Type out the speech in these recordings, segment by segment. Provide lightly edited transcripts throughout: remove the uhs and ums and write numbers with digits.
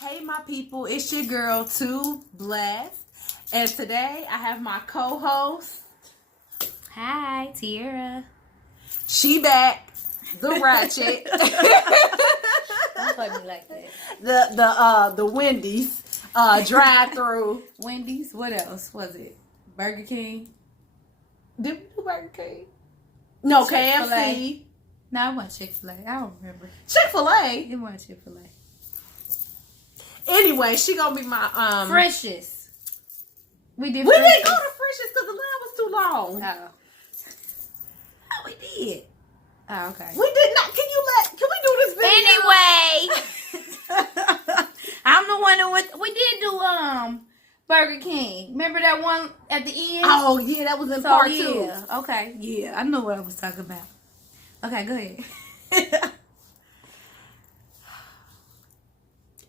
Hey my people, it's your girl Too Blessed, and today I have my co-host. Hi, Tiara. She back, the ratchet. Don't play me like that. The Wendy's drive-through. Wendy's. What else was it? Burger King. Did we do Burger King? No, Chick-fil-A. KFC. No, it wasn't Chick-fil-A. I don't remember. Chick-fil-A. It wasn't Chick-fil-A. Anyway, she gonna be my Frisch's. We did. We Frisch's. didn't go to Frisch's because the line was too long. Oh. Oh, we did. Oh, okay. We did not. Can we do this video? Anyway, I'm the one that we did do Burger King. Remember that one at the end? Oh yeah, that was in part 2. Okay, yeah, I know what I was talking about. Okay, go ahead.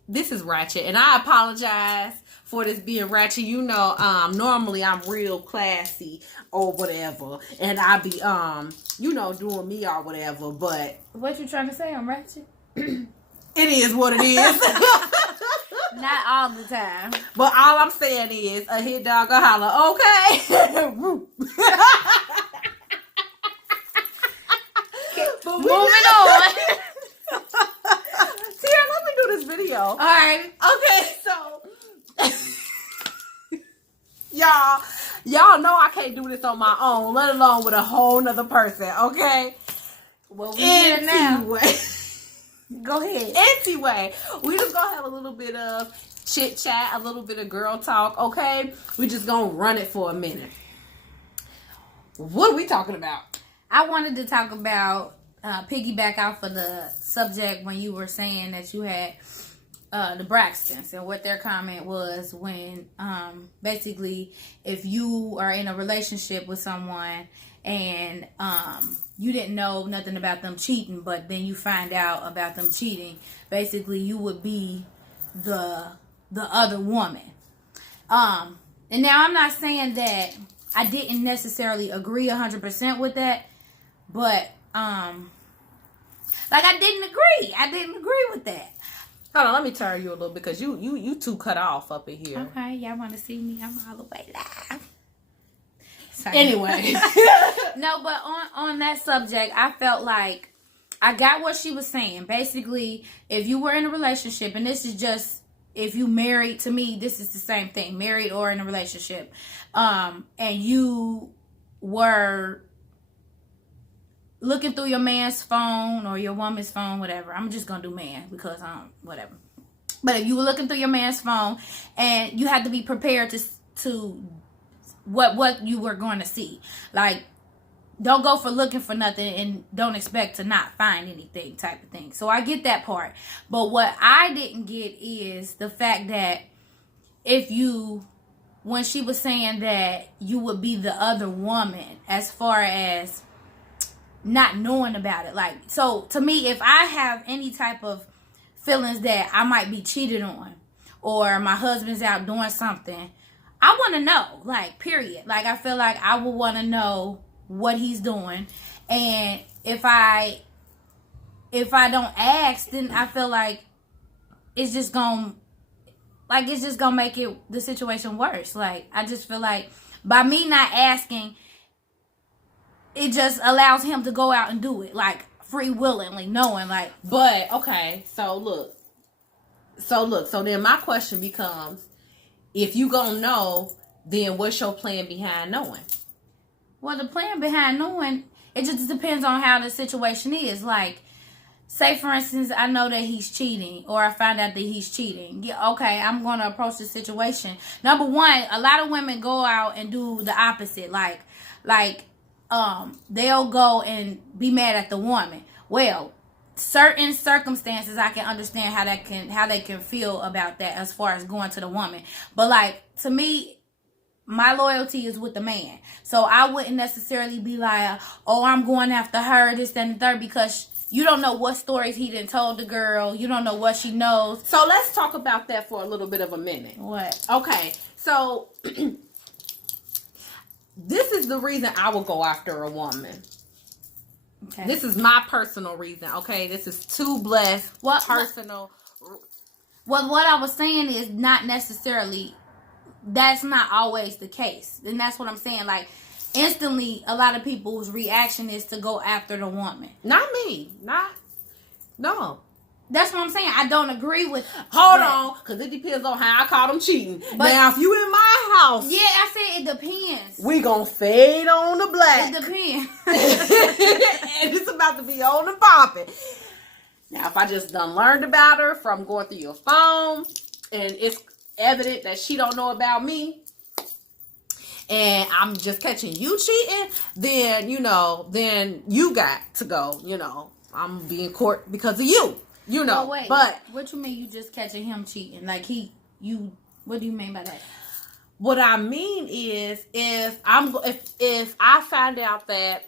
This is ratchet, and I apologize for this being ratchet. You know, normally I'm real classy or whatever, and I be doing me or whatever. But What you trying to say? I'm ratchet. it is what it is. Not all the time. But all I'm saying is a hit dog a holler. Okay. But Moving on. Tiara, let me do this video. All right. Okay, so y'all know I can't do this on my own, let alone with a whole nother person. Okay. Well, we here now. Anyway. Go ahead. Anyway, we just gonna have a little bit of chit chat, a little bit of girl talk. Okay, we just gonna run it for a minute. What are we talking about? I wanted to talk about piggyback off of the subject when you were saying that you had the Braxtons and what their comment was when basically if you are in a relationship with someone and you didn't know nothing about them cheating, but then you find out about them cheating, basically you would be the other woman. And now I'm not saying that I didn't necessarily agree 100% with that, but I didn't agree. I didn't agree with that. Hold on, let me turn you a little because you too cut off up in here. Okay, y'all want to see me? I'm all the way live. Sorry. Anyway. No, but on that subject, I felt like I got what she was saying. Basically, if you were in a relationship, and this is just if you married, to me, this is the same thing, married or in a relationship, and you were looking through your man's phone or your woman's phone, whatever. I'm just gonna do man because whatever. But if you were looking through your man's phone and you had to be prepared to what you were going to see, like don't go for looking for nothing and don't expect to not find anything type of thing. So I get that part. But what I didn't get is the fact that when she was saying that you would be the other woman as far as not knowing about it. Like, so to me, if I have any type of feelings that I might be cheated on or my husband's out doing something, I want to know, like, period. Like, I feel like I would want to know what he's doing. And if I don't ask, then I feel like it's just gonna make the situation worse. Like, I just feel like by me not asking, it just allows him to go out and do it, like, free willingly, knowing, like. But okay, so then my question becomes, if you gonna know, then what's your plan behind knowing? Well, the plan behind knowing, it just depends on how the situation is. Like, say for instance, I know that he's cheating, or I find out that he's cheating. Yeah, okay, I'm gonna approach the situation. Number one, a lot of women go out and do the opposite. Like they'll go and be mad at the woman. Well, certain circumstances I can understand how they can feel about that as far as going to the woman. But like, to me, my loyalty is with the man. So I wouldn't necessarily be like, oh, I'm going after her, this, that, and the third, because you don't know what stories he done told the girl. You don't know what she knows. So let's talk about that for a little bit of a minute. What? Okay, so this is the reason I would go after a woman. Okay. This is my personal reason, okay? This is too blessed, personal. Well, what I was saying is not necessarily, that's not always the case. And that's what I'm saying. Like, instantly, a lot of people's reaction is to go after the woman. Not me. No. That's what I'm saying. I don't agree with Hold on, because it depends on how I caught them cheating. But now, if you in my house... Yeah, I said it depends. We gonna fade on the black. It depends. And it's about to be on the popping. Now, if I just done learned about her from going through your phone, and it's evident that she don't know about me, and I'm just catching you cheating, then, then you got to go, I'm being court because of you. Well, wait, but what you mean you just catching him cheating? Like what do you mean by that? What I mean is, if I find out that,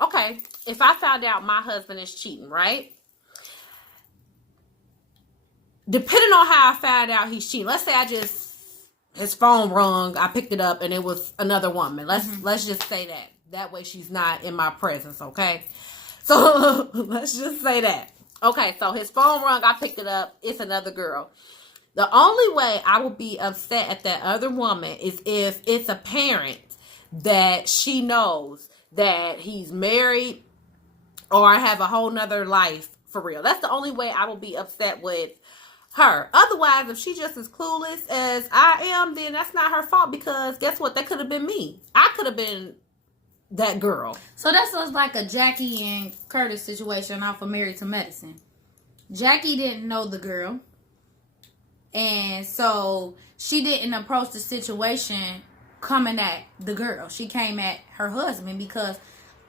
if I found out my husband is cheating, right? Depending on how I find out he's cheating, let's say his phone rung, I picked it up and it was another woman. Let's just say that. That way she's not in my presence, okay? So let's just say that. Okay, so his phone rung, I picked it up, it's another girl. The only way I would be upset at that other woman is if it's apparent that she knows that he's married or have a whole nother life for real. That's the only way I will be upset with her. Otherwise, if she just as clueless as I am, then that's not her fault, because guess what? That could have been me. I could have been that girl. So that's just like a Jackie and Curtis situation off of Married to Medicine. Jackie didn't know the girl, and so she didn't approach the situation coming at the girl. She came at her husband, because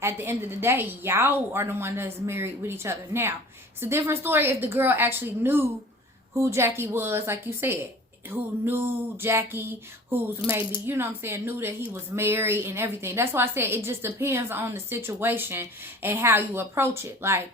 at the end of the day, y'all are the one that's married with each other. Now, it's a different story if the girl actually knew who Jackie was, like you said, who knew Jackie, who's maybe, knew that he was married and everything. That's why I said it just depends on the situation and how you approach it. Like,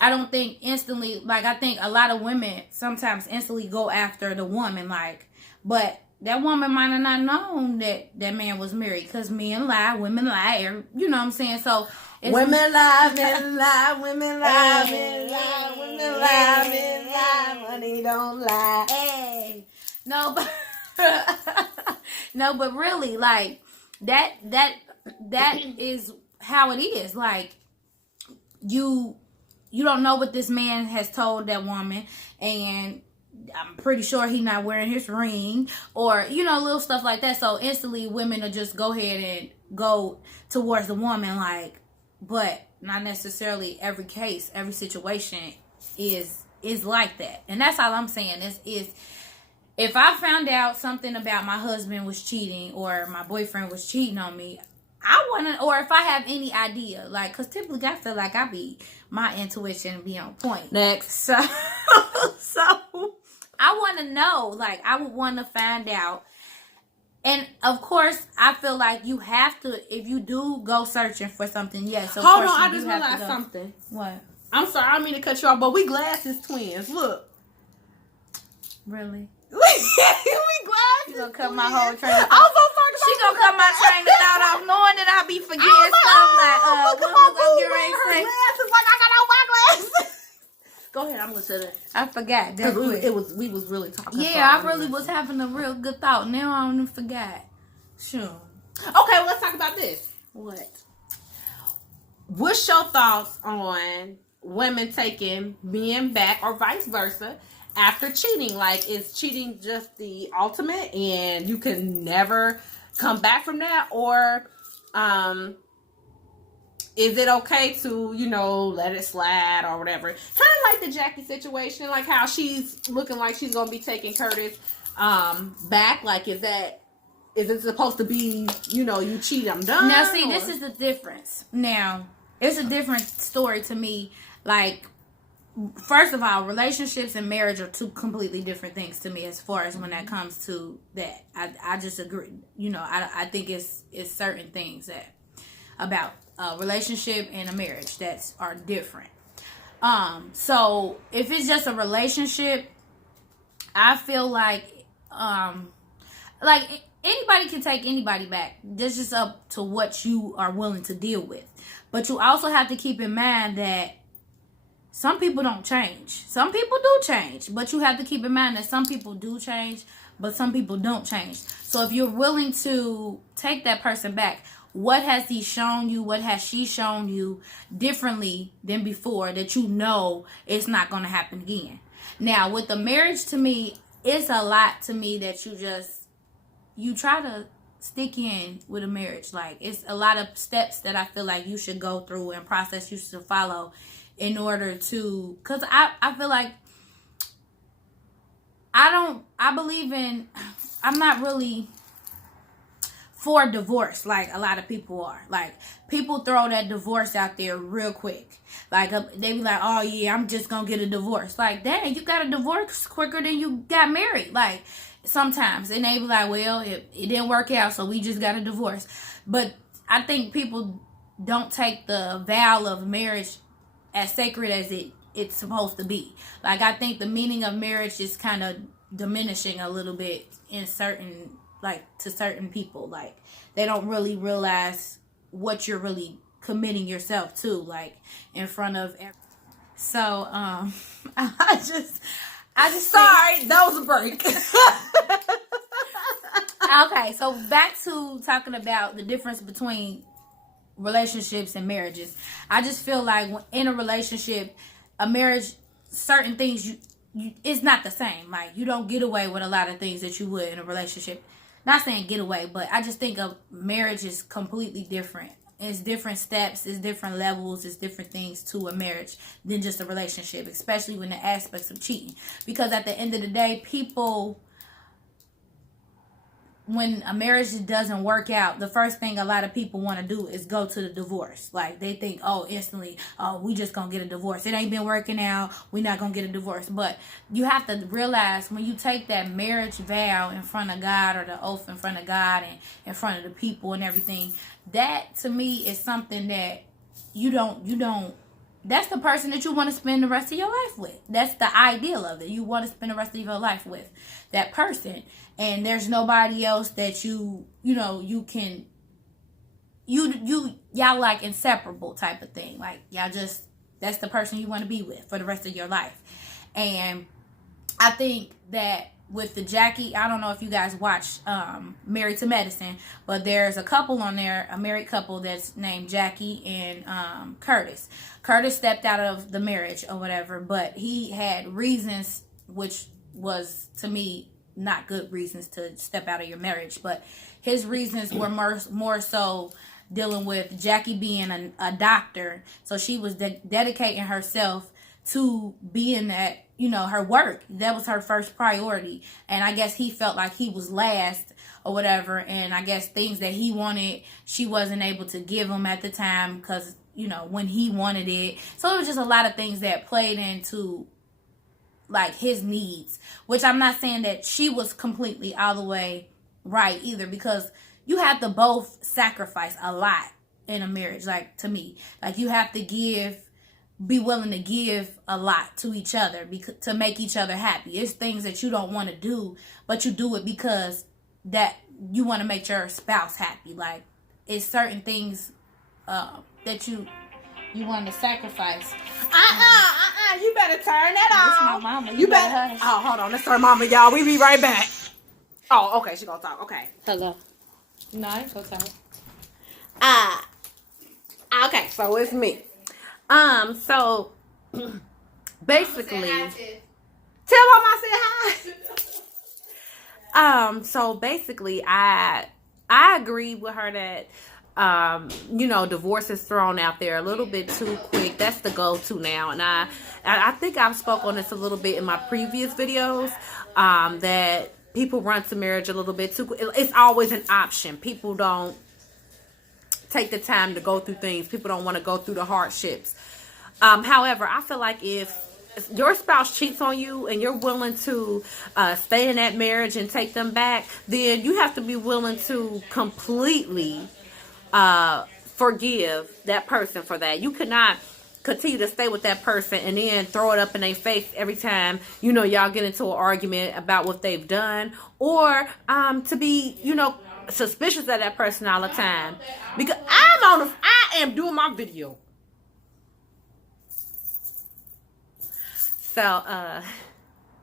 I don't think instantly, like, I think a lot of women sometimes instantly go after the woman, like, but that woman might have not known that that man was married, because men lie, women lie, you know what I'm saying? So, women lie, men lie, women lie, men lie, women lie, men lie, money don't lie. Hey. No, but really, like, that is how it is. Like, you don't know what this man has told that woman, and I'm pretty sure he's not wearing his ring, or, little stuff like that. So instantly women will just go ahead and go towards the woman, like, but not necessarily every case, every situation is like that. And that's all I'm saying is if I found out something about my husband was cheating, or my boyfriend was cheating on me, or if I have any idea, like, because typically I feel like my intuition be on point. Next. So I want to know, like, I would want to find out. And of course, I feel like you have to, if you do go searching for something, yes. Hold on, I just realized something. What? I'm sorry, I don't mean to cut you off, but we glasses twins. Look. Really? We glasses. She gonna cut my whole train of thought. I'm so sorry. She gonna cut my train of thought off, knowing that I be forgetting stuff. Like, look at my boo wearing her glasses like I got on my glasses. Go ahead, I'm listening. I forgot. That we was really talking. Yeah, I really was having a real good thought. Now I don't forgot. Sure. Okay, well, let's talk about this. What? What's your thoughts on women taking men back, or vice versa, after cheating? Like, is cheating just the ultimate and you can never come back from that? Or is it okay to, let it slide or whatever? Kind of like the Jackie situation, like how she's looking like she's going to be taking Curtis back. Like, is it supposed to be, you cheat, I'm done? Now, see, this is the difference. Now, it's a different story to me. Like, first of all, relationships and marriage are two completely different things to me as far as when that comes to that. I just agree. I think it's certain things that about a relationship and a marriage that are different. So if it's just a relationship, I feel like anybody can take anybody back. This is up to what you are willing to deal with. But you also have to keep in mind that some people don't change. Some people do change, but you have to keep in mind that some people do change, but some people don't change. So if you're willing to take that person back, what has he shown you? What has she shown you differently than before that you know it's not going to happen again? Now, with the marriage, to me, it's a lot to me that you try to stick in with a marriage. Like, it's a lot of steps that I feel like you should go through and process you should follow in order to, because I feel like I'm not really for divorce like a lot of people are. Like, people throw that divorce out there real quick. Like, they be like, oh yeah, I'm just gonna get a divorce. Like, dang, you got a divorce quicker than you got married. Like, sometimes. And they be like, well, it didn't work out, so we just got a divorce. But I think people don't take the vow of marriage as sacred as it's supposed to be. Like, I think the meaning of marriage is kind of diminishing a little bit in certain, like, to certain people. Like, they don't really realize what you're really committing yourself to, like, in front of so I just sorry, that was a break. Okay, so back to talking about the difference between relationships and marriages. I just feel like in a relationship, a marriage, certain things you it's not the same. Like, you don't get away with a lot of things that you would in a relationship. Not saying get away, but I just think of marriage is completely different. It's different steps, it's different levels, it's different things to a marriage than just a relationship, especially when the aspects of cheating. Because at the end of the day, people, when a marriage doesn't work out, the first thing a lot of people want to do is go to the divorce. Like, they think, oh, instantly, oh, we just gonna get a divorce. It ain't been working out, we not gonna get a divorce. But you have to realize, when you take that marriage vow in front of God, or the oath in front of God and in front of the people and everything, that to me is something that you don't that's the person that you want to spend the rest of your life with. That's the ideal of it. You want to spend the rest of your life with that person. And there's nobody else that y'all like inseparable type of thing. Like, y'all just, that's the person you want to be with for the rest of your life. And I think that with the Jackie, I don't know if you guys watch Married to Medicine, but there's a couple on there, a married couple that's named Jackie and Curtis. Curtis stepped out of the marriage or whatever, but he had reasons, which was, to me, not good reasons to step out of your marriage. But his reasons were more so dealing with Jackie being a doctor. So she was dedicating herself to being that, her work. That was her first priority. And I guess he felt like he was last or whatever. And I guess things that he wanted, she wasn't able to give him at the time because, when he wanted it. So it was just a lot of things that played into, like, his needs. Which I'm not saying that she was completely all the way right either, because you have to both sacrifice a lot in a marriage, like, to me. Like, you have to be willing to give a lot to each other to make each other happy. It's things that you don't want to do, but you do it because that you want to make your spouse happy. Like, it's certain things that you want to sacrifice. You better turn that off. My mama. You better hush. Oh, hold on. Let's start mama, y'all. We be right back. Oh, okay. She gonna talk. Okay. Hello. No, I ain't gonna talk. Okay. So it's me. So basically, tell mama I said hi. So basically, I agree with her that divorce is thrown out there a little bit too quick. That's the go-to now. And I think I've spoke on this a little bit in my previous videos, that people run to marriage a little bit too quick. It's always an option. People don't take the time to go through things. People don't want to go through the hardships. However, I feel like if your spouse cheats on you and you're willing to stay in that marriage and take them back, then you have to be willing to completely forgive that person for that. You cannot continue to stay with that person and then throw it up in their face every time y'all get into an argument about what they've done, or to be suspicious of that person all the time because I am doing my video. So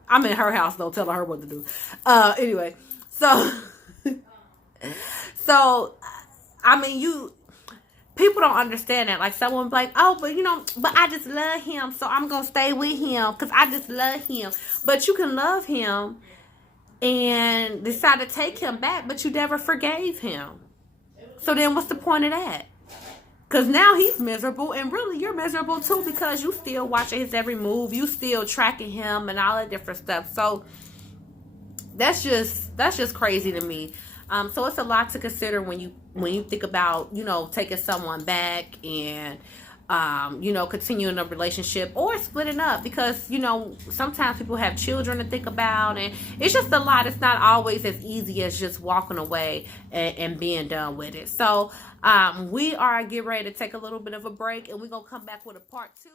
I'm in her house though, telling her what to do. Anyway, so I mean, people don't understand that. Like, someone be like, oh, but I just love him, so I'm gonna stay with him because I just love him. But you can love him and decide to take him back, but you never forgave him. So then what's the point of that? Because now he's miserable, and really you're miserable too because you still watching his every move. You still tracking him and all that different stuff. So that's just crazy to me. So it's a lot to consider when you think about, taking someone back and, continuing a relationship or splitting up because, sometimes people have children to think about and it's just a lot. It's not always as easy as just walking away and being done with it. So we are getting ready to take a little bit of a break and we're going to come back with a part 2.